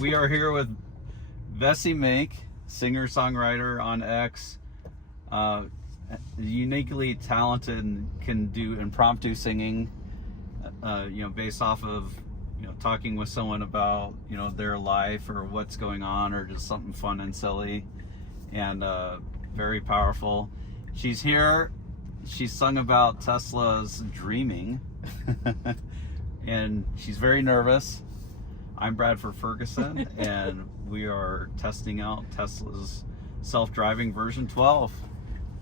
We are here with Vessy Mink, singer-songwriter on X, uniquely talented and can do impromptu singing, based off of, talking with someone about, their life or what's going on or just something fun and silly, and very powerful. She's here. She's sung about Tesla's Dreaming, and she's very nervous. I'm Halter Ferguson, and we are testing out Tesla's self-driving version 12.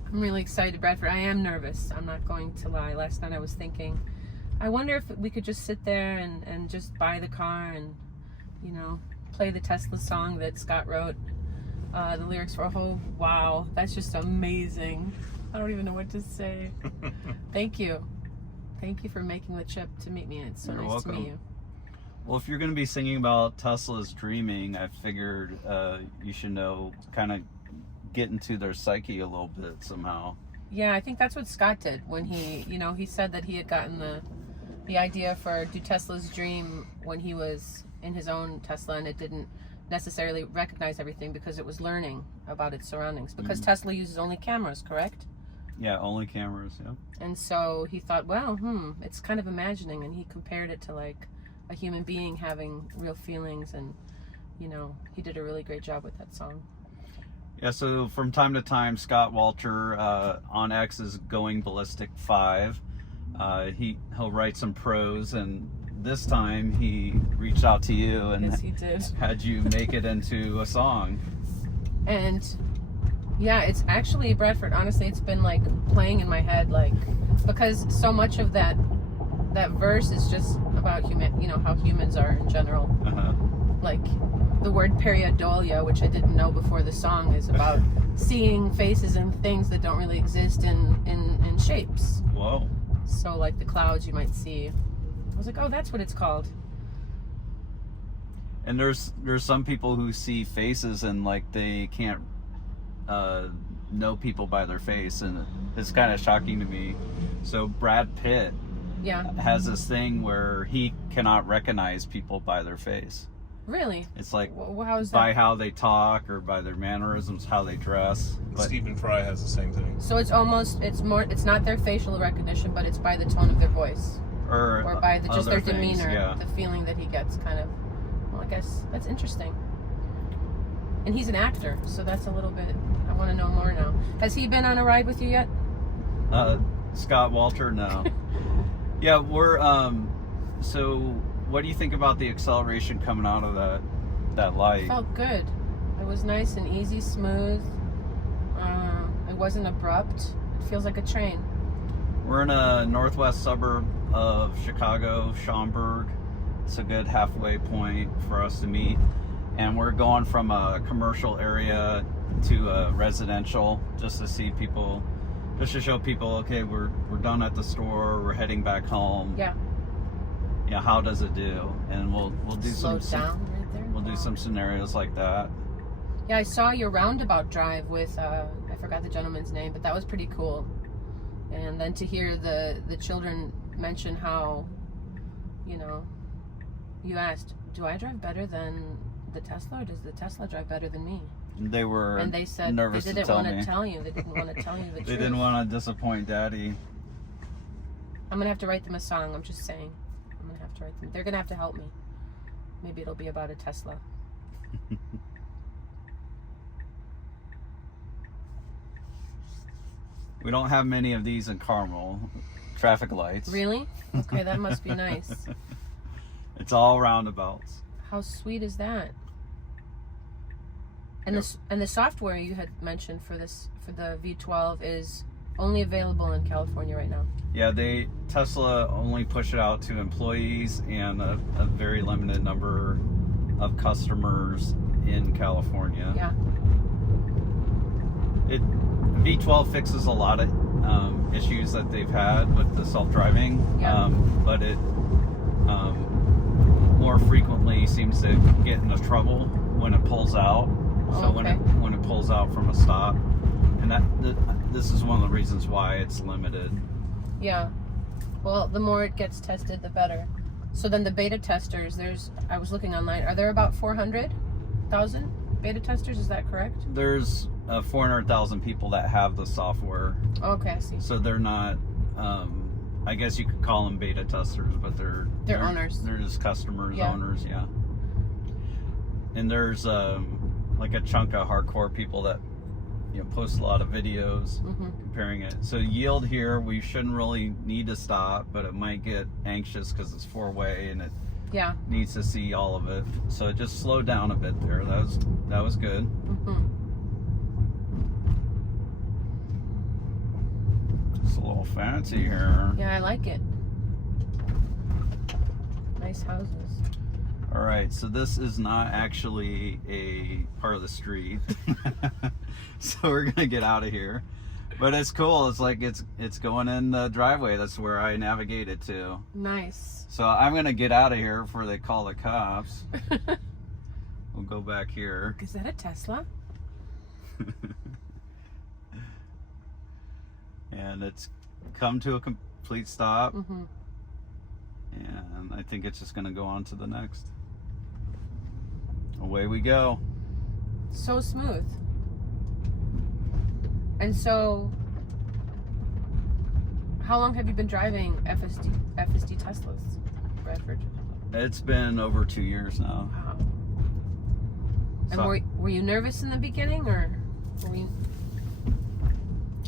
I'm really excited, Bradford. I am nervous. I'm not going to lie. Last night I was thinking, I wonder if we could just sit there and just buy the car and, play the Tesla song that Scott wrote. The lyrics were, oh, wow, that's just amazing. I don't even know what to say. Thank you. Thank you for making the trip to meet me. It's so You're nice welcome. to meet you. Well, if you're going to be singing about Tesla's Dreaming, I figured you should know, kind of get into their psyche a little bit somehow. Yeah, I think that's what Scott did when he, he said that he had gotten the idea for Do Tesla's Dream when he was in his own Tesla, and it didn't necessarily recognize everything because it was learning about its surroundings. Because Tesla uses only cameras, correct? Yeah, only cameras, yeah. And so he thought, well, it's kind of imagining, and he compared it to like a human being having real feelings, and he did a really great job with that song. Yeah, so from time to time, Scott Walter on X is Going Ballistic 5. He'll write some prose, and this time he reached out to you and yes, he did. Had you make it into a song. And yeah, it's actually, Bradford, honestly, it's been like playing in my head, like, because so much of that verse is just about how humans are in general. Like the word pareidolia, which I didn't know before the song, is about seeing faces and things that don't really exist in shapes. Whoa. So like the clouds you might see. I was like, oh, that's what it's called. And there's some people who see faces and like they can't know people by their face, and it's kind of shocking to me. So Brad Pitt has this thing where he cannot recognize people by their face. Really? It's like how is that? By how they talk or by their mannerisms, how they dress. But Stephen Fry has the same thing. So it's it's not their facial recognition, but it's by the tone of their voice. Or by just their demeanor, yeah. The feeling that he gets, kind of. Well, I guess that's interesting. And he's an actor, so that's a little bit. I want to know more now. Has he been on a ride with you yet? Scott Walter, no. Yeah, we're. So, what do you think about the acceleration coming out of that light? It felt good. It was nice and easy, smooth. It wasn't abrupt. It feels like a train. We're in a northwest suburb of Chicago, Schaumburg. It's a good halfway point for us to meet. And we're going from a commercial area to a residential just to see people, just to show people, okay, we're done at the store, we're heading back home. Yeah. Yeah, how does it do? And we'll do Slow down right there. We'll do some scenarios like that. Yeah, I saw your roundabout drive with I forgot the gentleman's name, but that was pretty cool. And then to hear the children mention how, you asked, do I drive better than the Tesla, or does the Tesla drive better than me? They were and they said nervous they didn't to tell want me. to tell you. They didn't want to tell you the truth. They didn't want to disappoint Daddy. I'm gonna have to write them a song. I'm just saying. I'm gonna have to write them. They're gonna have to help me. Maybe it'll be about a Tesla. We don't have many of these in Carmel. Traffic lights. Really? Okay, that must be nice. It's all roundabouts. How sweet is that? And the software you had mentioned for the V12 is only available in California right now. Yeah, Tesla only push it out to employees and a very limited number of customers in California. Yeah. V12 fixes a lot of issues that they've had with the self-driving, but it more frequently seems to get into trouble when it pulls out. So when it pulls out from a stop, and this is one of the reasons why it's limited. Yeah. Well, the more it gets tested, the better. So then the beta testers, I was looking online, are there about 400,000 beta testers? Is that correct? There's 400,000 people that have the software. Okay, I see. So they're not, I guess you could call them beta testers, but they're owners. They're just customers, Yeah. owners, yeah. And there's like a chunk of hardcore people that post a lot of videos comparing it. So yield here, we shouldn't really need to stop, but it might get anxious because it's 4-way and it needs to see all of it. So it just slowed down a bit there. That was good. It's a little fancy here. Yeah, I like it. Nice houses. All right, so this is not actually a part of the street. So we're gonna get out of here. But it's cool. It's like it's going in the driveway. That's where I navigated to. Nice. So I'm gonna get out of here before they call the cops. We'll go back here. Is that a Tesla? And it's come to a complete stop. And I think it's just gonna go on to the next. Away we go. So smooth. And so, how long have you been driving FSD Teslas, Bradford? It's been over 2 years now. Wow. And So were you nervous in the beginning, or were you?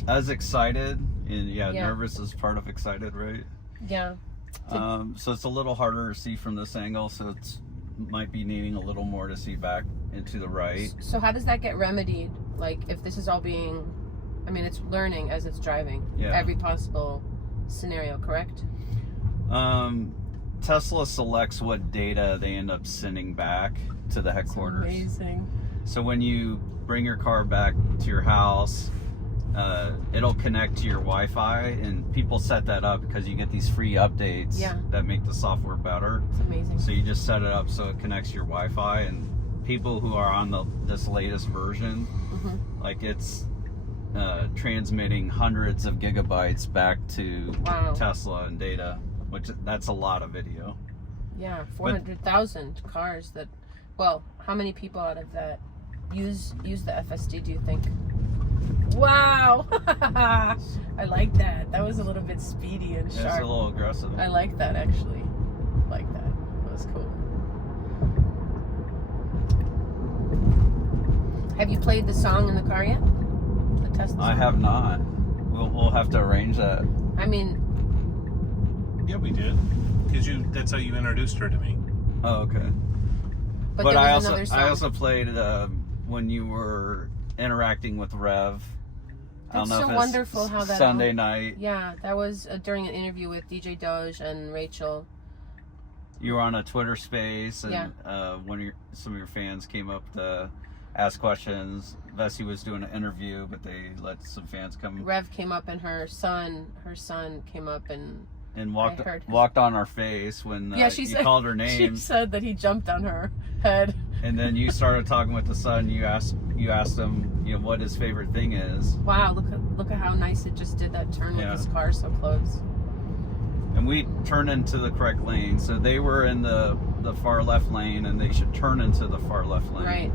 I was excited, and nervous is part of excited, right? Yeah. So it's a little harder to see from this angle, so it's might be needing a little more to see back into the right. So how does that get remedied? Like, if this is all being, I mean, it's learning as it's driving. Yeah. Every possible scenario, correct? Tesla selects what data they end up sending back to the headquarters. That's amazing. So when you bring your car back to your house, it'll connect to your Wi-Fi, and people set that up because you get these free updates that make the software better. It's amazing. So you just set it up so it connects to your Wi-Fi, and people who are on this latest version, like it's transmitting hundreds of gigabytes back to Tesla and data, which that's a lot of video. Yeah, 400,000 cars that. Well, how many people out of that use the FSD? Do you think? Wow, I like that. That was a little bit speedy and sharp. It's a little aggressive. I like that, actually. Like that. That was cool. Have you played the song in the car yet? The Tesla song? I have not. We'll have to arrange that. I mean, yeah, we did. Because that's how you introduced her to me. Oh, okay. but I was another song. also played when you were interacting with Rev. That's so wonderful how that Sunday night. Yeah, that was during an interview with DJ Doge and Rachel. You were on a Twitter space, and some of your fans came up to ask questions. Vessy was doing an interview, but they let some fans come. Rev came up, and her son came up and walked on our face when you called her name. She said that he jumped on her head. And then you started talking with the son. You asked him, what his favorite thing is. Wow, look at how nice it just did that turn with his car so close. And we turned into the correct lane, so they were in the far left lane, and they should turn into the far left lane. Right.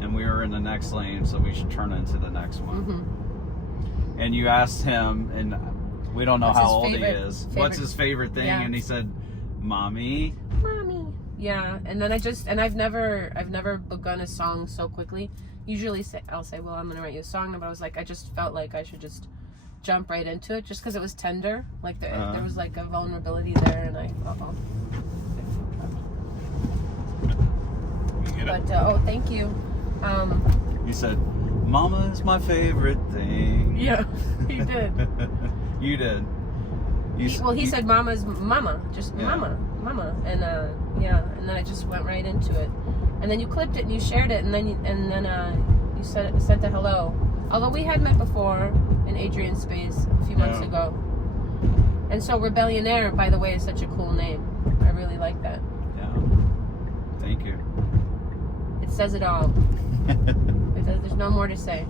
And we were in the next lane, so we should turn into the next one. And you asked him, and we don't know how old he is. What's his favorite thing? And he said, "Mommy." Mommy. Yeah, and then I've never begun a song so quickly. Usually I'll say, well, I'm gonna write you a song, but I was like, I just felt like I should just jump right into it, just because it was tender. Like there was like a vulnerability there, and I thank you. He said, "Mama is my favorite thing." Yeah, he did. You did. He said, "Mama's mama, just mama," and and then I just went right into it, and then you clipped it and you shared it, and then you sent a hello. Although we had met before in Adrian's space a few months ago, and so Rebellionaire, by the way, is such a cool name. I really like that. Yeah. Thank you. It says it all. There's no more to say.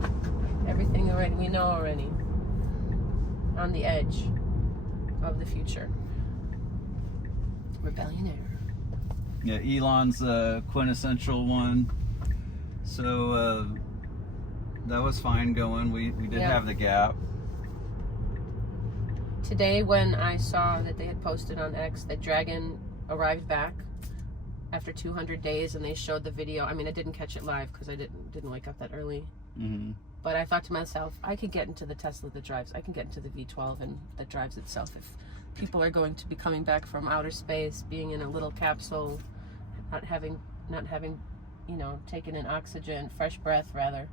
Everything we know already. On the edge of the future. Rebellionaire. Yeah, Elon's the quintessential one. So that was fine going. We did Yeah. have the gap. Today, when I saw that they had posted on X that Dragon arrived back after 200 days, and they showed the video. I mean, I didn't catch it live because I didn't wake up that early. Mm-hmm. But I thought to myself, I could get into the Tesla that drives. I can get into the V12 and that drives itself. If people are going to be coming back from outer space, being in a little capsule, not having, you know, taken in oxygen, fresh breath rather,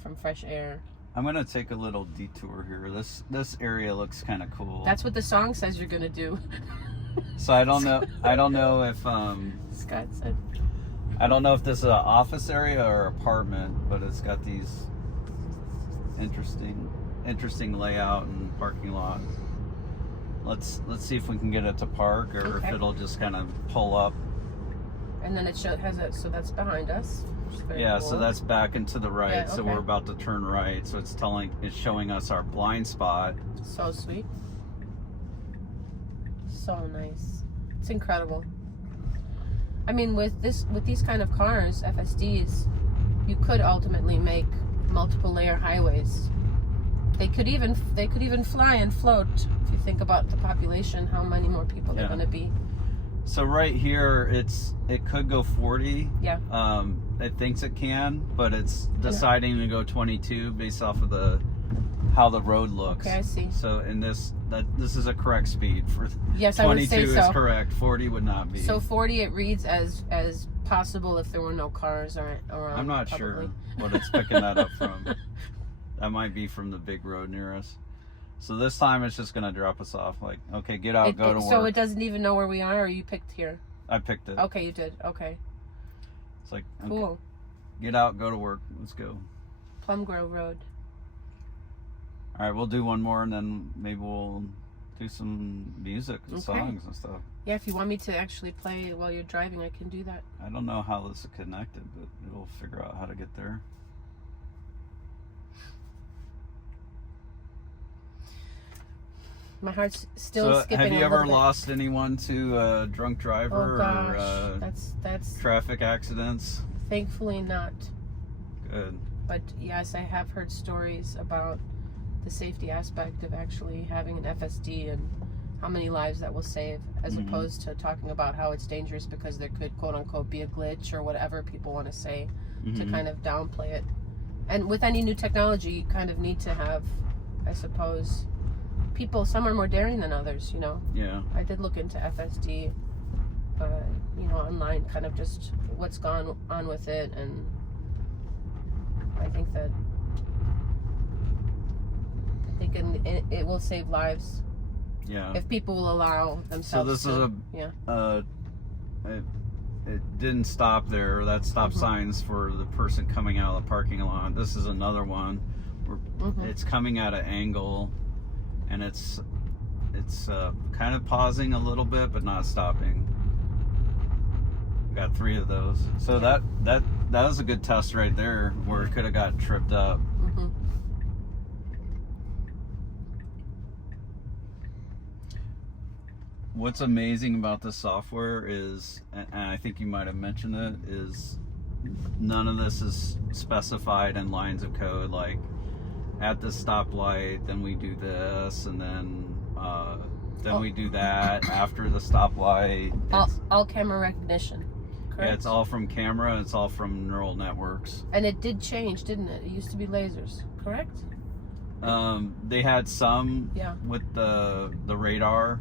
from fresh air. I'm gonna take a little detour here. This area looks kind of cool. That's what the song says you're gonna do. So I don't know. I don't know if Scott said. I don't know if this is an office area or apartment, but it's got these interesting layout and parking lot. Let's see if we can get it to park, or Okay. if it'll just kind of pull up. And then it has it, so that's behind us. Which is very Yeah, cool. so that's back and to the right. Yeah, So okay. we're about to turn right. So it's showing us our blind spot. So sweet. So nice. It's incredible. I mean, with these kind of cars, FSDs, you could ultimately make multiple layer highways. They could even fly and float. If you think about the population, how many more people Yeah. are going to be? So right here, it could go 40. Yeah. It thinks it can, but it's deciding to go 22 based off of how the road looks. Okay, I see. So in this is a correct speed for Yes, I would 22 say is so. correct. 40 would not be. So 40 it reads as possible if there were no cars around. I'm not probably. sure what it's picking that up from. That might be from the big road near us. So this time it's just gonna drop us off. Like, okay, get out, go to work. So it doesn't even know where we are, or you picked here? I picked it. Okay, you did. Okay, It's like, okay, cool. get out, go to work. Let's go. Plum Grove Road. All right, we'll do one more, and then maybe we'll do some music and Okay. songs and stuff. Yeah, if you want me to actually play while you're driving, I can do that. I don't know how this is connected, but it'll figure out how to get there. My heart's still So, skipping. have you a ever little bit. lost anyone to a drunk driver Oh gosh, or that's traffic accidents? thankfully not. Good. But yes, I have heard stories about the safety aspect of actually having an FSD and how many lives that will save, as Mhm. opposed to talking about how it's dangerous because there could quote unquote be a glitch or whatever people want to say to Mhm. kind of downplay it. And with any new technology, you kind of need to have, I suppose, people. Some are more daring than others. You know, Yeah. I did look into FSD, you know, online, kind of just what's gone on with it, and I think it will save lives Yeah. if people will allow So themselves. this to, is yeah. It didn't stop there. That stop Mhm. signs for the person coming out of the parking lot. This is another one where Mhm. it's coming at an angle, and it's kind of pausing a little bit, but not stopping. Got 3 of those. So that was a good test right there, where it could have got tripped up. Mhm. What's amazing about this software is, and I think you might have mentioned it, is none of this is specified in lines of code. Like, at the stoplight, then we do this, and then we do that after the stoplight. All camera recognition. Correct? Yeah, it's all from camera. It's all from neural networks. And it did change, didn't it? It used to be lasers, correct? They had some Yeah. with the radar.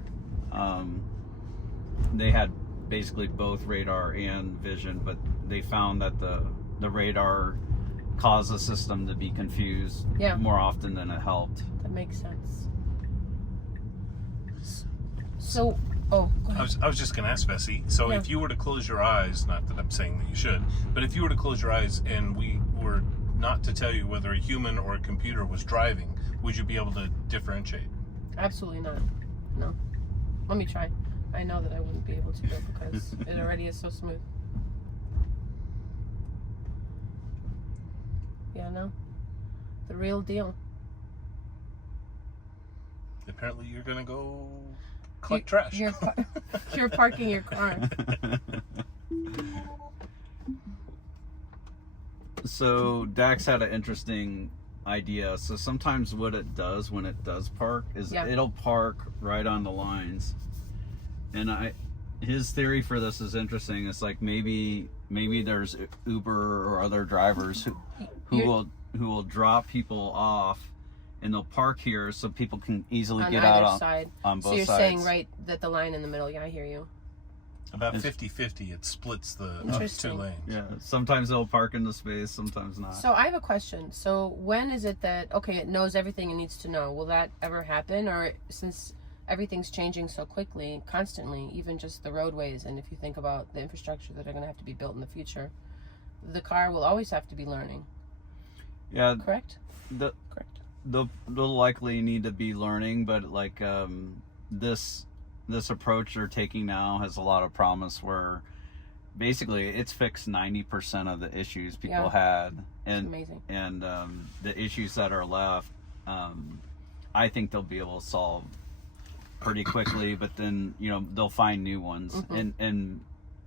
They had basically both radar and vision, but they found that the radar caused the system to be confused Yeah. more often than it helped. That makes sense. So, oh, go ahead. I was just going to ask Vessy. So Yeah. if you were to close your eyes, not that I'm saying that you should, but if you were to close your eyes and we were not to tell you whether a human or a computer was driving, would you be able to differentiate? Absolutely not. No. Let me try. I know that I wouldn't be able to do it because it already is so smooth. Yeah, no. The real deal. Apparently you're going to go collect trash. You're parking your car. So Dax had an interesting idea. So sometimes what it does when it does park is it'll park right on the lines. And his theory for this is interesting. It's like maybe there's Uber or other drivers who will drop people off, and they'll park here so people can easily get out on both sides. So you're saying right that the line in the middle. Yeah, I hear you. About 50-50, it splits the two lanes. Yeah, sometimes they'll park in the space, sometimes not. So I have a question. So when is it that, okay, it knows everything it needs to know? Will that ever happen? Or since everything's changing so quickly, constantly, even just the roadways, and if you think about the infrastructure that are going to have to be built in the future, the car will always have to be learning. Yeah. Correct? Correct. They'll likely need to be learning, but like this approach they're taking now has a lot of promise, where basically it's fixed 90% of the issues people had, and amazing. And the issues that are left, I think they'll be able to solve pretty quickly. But then they'll find new ones, and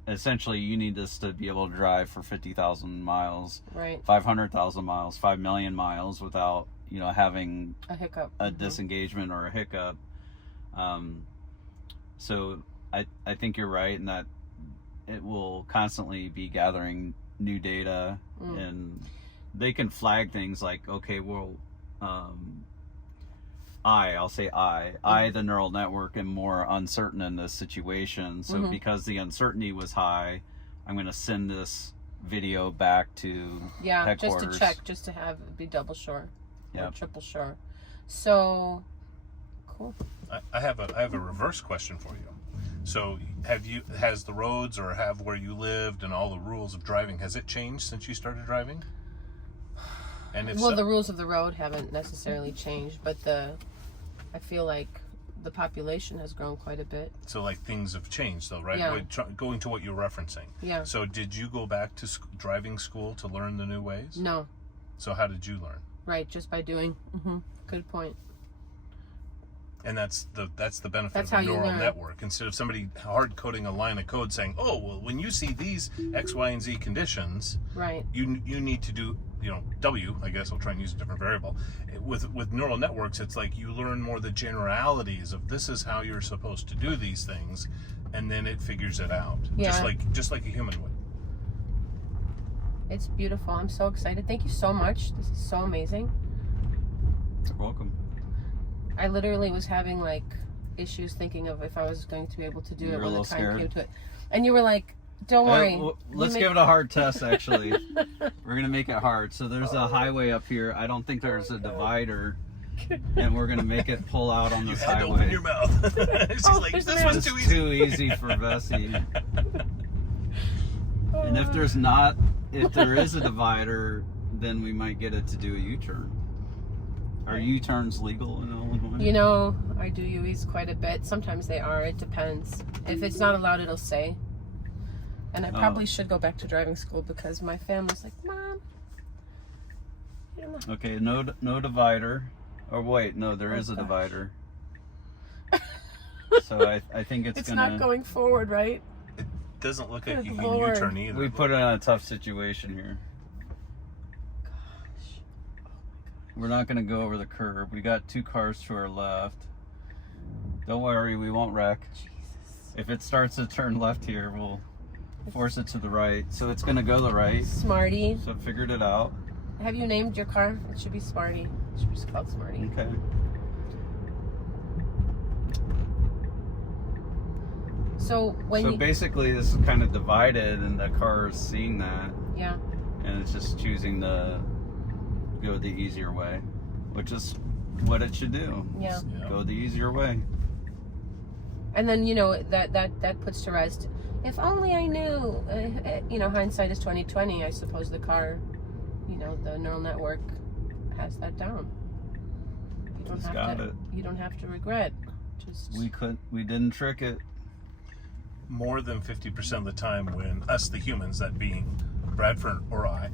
essentially you need this to be able to drive for 50,000 miles, right? 500,000 miles, 5 million miles without having a hiccup, a disengagement or a hiccup. So I think you're right in that it will constantly be gathering new data, and they can flag things like, okay, well, I'll say the neural network, am more uncertain in this situation. So because the uncertainty was high, I'm going to send this video back to headquarters. Just to check, just to have it be double sure, or triple sure. So cool. I have a reverse question for you. So has the roads, or have where you lived and all the rules of driving, has it changed since you started driving? And if the rules of the road haven't necessarily changed, but I feel like the population has grown quite a bit. So like things have changed though, right? Yeah. Going to what you're referencing. Yeah. So did you go back to driving school to learn the new ways? No. So how did you learn? Right, just by doing. Good point. And that's the benefit of a neural network. Instead of somebody hard coding a line of code saying, oh, well, when you see these X, Y, and Z conditions, right, you need to do, W, I guess I'll try and use a different variable. With neural networks, it's like you learn more the generalities of this is how you're supposed to do these things, and then it figures it out. Yeah. Just like a human would. It's beautiful. I'm so excited. Thank you so much. This is so amazing. You're welcome. I literally was having issues thinking of if I was going to be able to do it when the time came to it. And you were like, don't worry. Well, let's give it a hard test, actually. We're going to make it hard. So there's a highway up here. I don't think there's a divider. And we're going to make it pull out on this highway. You had to open your mouth. She's like, this was too easy. Too easy for Vessy. And if there is a divider, then we might get it to do a U-turn. Are U-turns legal in Illinois? I do U's quite a bit. Sometimes they are. It depends. If it's not allowed, it'll say. And I probably should go back to driving school because my family's like, Mom. Okay, no divider. Or wait, no, there is a divider. So I think it's not going forward, right? It doesn't look like you can U-turn either. We put it in a tough situation here. We're not going to go over the curb. We got 2 cars to our left. Don't worry, we won't wreck. Jesus. If it starts to turn left here, we'll force it to the right. So it's going to go the right. Smarty. So I figured it out. Have you named your car? It should be Smarty. It should be called Smarty. Okay. So basically this is kind of divided, and the car is seeing that. Yeah. And it's just choosing to go the easier way, which is what it should do. Yeah. Go the easier way. And then that puts to rest. If only I knew. Hindsight is 20/20. I suppose the car, the neural network has that down. You don't have to regret. We didn't trick it. More than 50% of the time, when us, the humans, that being Bradford or I,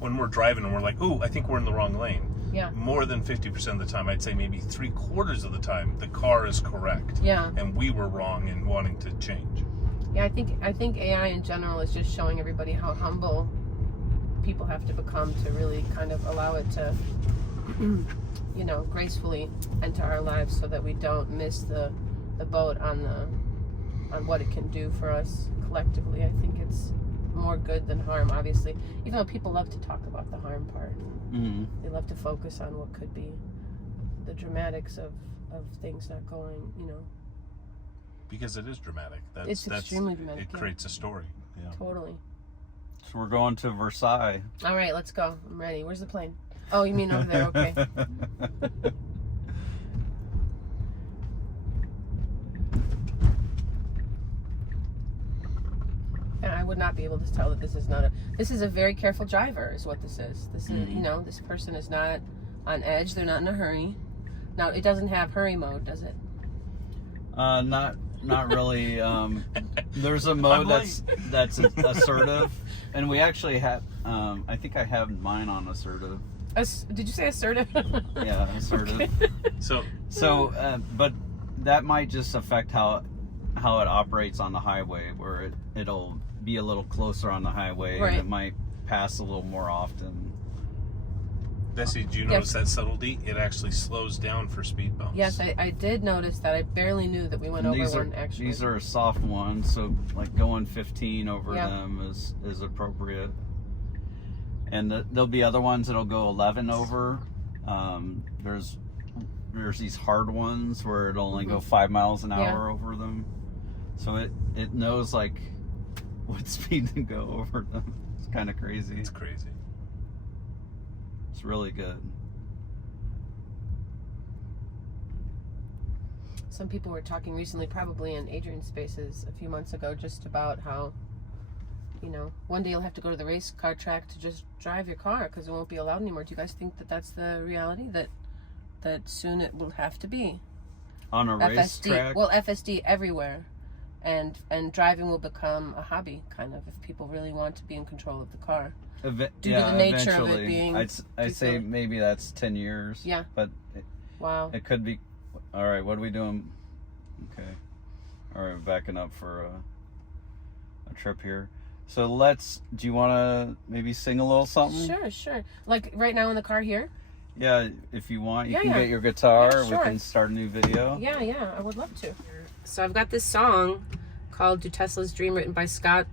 when we're driving and we're like, ooh, I think we're in the wrong lane. Yeah. more than 50% of the time, I'd say maybe 3/4 of the time, the car is correct. Yeah. And we were wrong in wanting to change. Yeah, I think AI in general is just showing everybody how humble people have to become to really kind of allow it to, you know, gracefully enter our lives so that we don't miss the boat on what it can do for us collectively. I think it's more good than harm, obviously. Even though people love to talk about the harm part. Mm-hmm. They love to focus on what could be the dramatics of things not going, you know. Because it is dramatic. It's extremely dramatic. It creates a story. Yeah. Totally. So we're going to Versailles. All right, let's go. I'm ready. Where's the plane? Oh, you mean over there? Okay. And I would not be able to tell that this is a very careful driver is what this is. This is, you know, this person is not on edge. They're not in a hurry. Now, it doesn't have hurry mode, does it? Not really. There's a mode that's assertive, and we actually have. I think I have mine on assertive. Did you say assertive? Yeah, assertive. Okay. So, but that might just affect how it operates on the highway, where it'll be a little closer on the highway, right. and it might pass a little more often. Bessie, do you notice that subtlety? It actually slows down for speed bumps. Yes, I did notice that. I barely knew that we went over one, actually. These are soft ones, so like going 15 over them is appropriate. And there'll be other ones that'll go 11 over. There's these hard ones where it'll only go 5 miles an hour over them. So it knows like what speed to go over them. It's kind of crazy. It's crazy. It's really good. Some people were talking recently, probably in Adrian's Spaces a few months ago, just about how, you know, one day you'll have to go to the race car track to just drive your car because it won't be allowed anymore. Do you guys think that that's the reality? That soon it will have to be On a race track? Well, FSD everywhere. And driving will become a hobby, kind of, if people really want to be in control of the car. Due to the nature of it being... I'd say maybe that's 10 years. Yeah. But wow. It could be... All right, what are we doing? Okay. All right, we're backing up for a trip here. So do you want to maybe sing a little something? Sure. Like right now in the car here? Yeah, if you want, you can get your guitar. Yeah, sure. We can start a new video. Yeah, I would love to. So I've got this song called Do Tesla's Dream, written by Scott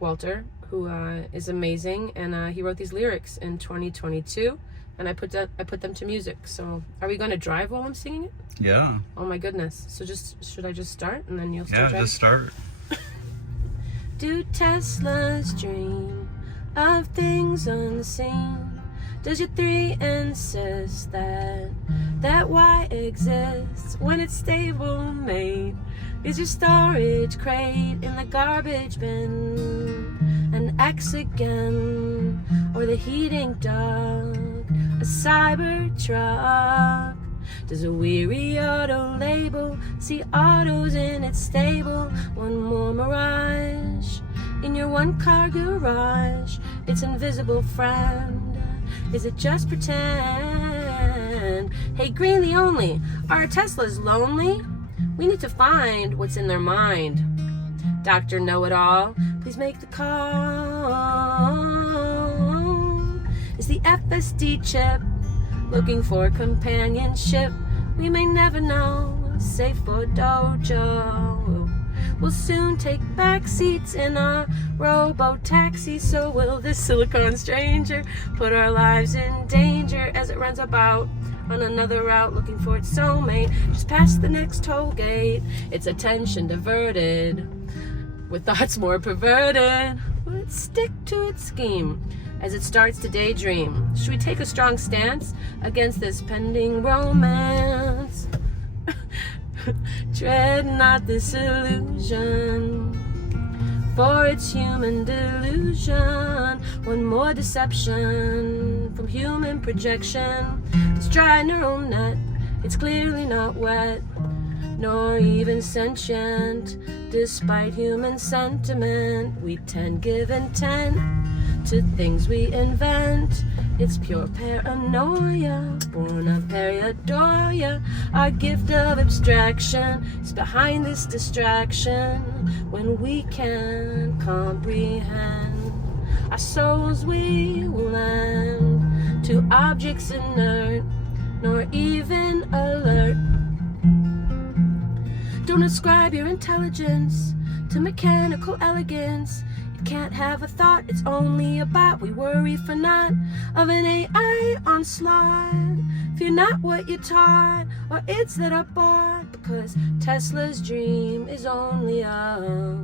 Walter, who is amazing, and he wrote these lyrics in 2022, and I put them to music. So are we going to drive while I'm singing it? Yeah. Oh my goodness. So should I just start and then you'll start driving? Just start. Do Tesla's dream of things unseen? Does your 3 insist that Y exists when it's stable made? Is your storage crate in the garbage bin an X again, or the heating duct a cyber truck? Does a weary auto label see autos in its stable? One more mirage in your one-car garage. It's invisible friend. Is it just pretend? Hey, Greenly only, are Teslas lonely? We need to find what's in their mind. Dr. Know-It-All, please make the call. Is the FSD chip looking for companionship? We may never know. Safe for dojo. We'll soon take back seats in our robo-taxi. So will this silicon stranger put our lives in danger as it runs about on another route looking for its soulmate just past the next toll gate? Its attention diverted with thoughts more perverted. Let's stick to its scheme as it starts to daydream. Should we take a strong stance against this pending romance? Dread not this illusion, for it's human delusion. One more deception from human projection. This dry neural net, it's clearly not wet, nor even sentient. Despite human sentiment, we tend give intent to things we invent. It's pure paranoia, born of pareidolia. Our gift of abstraction is behind this distraction. When we can comprehend, our souls we will lend to objects inert, nor even alert. Don't ascribe your intelligence to mechanical elegance. It can't have a thought, it's only a bot. We worry for naught of an AI onslaught. Fear not what you're taught, or it's that are bought. Because Tesla's dream is only a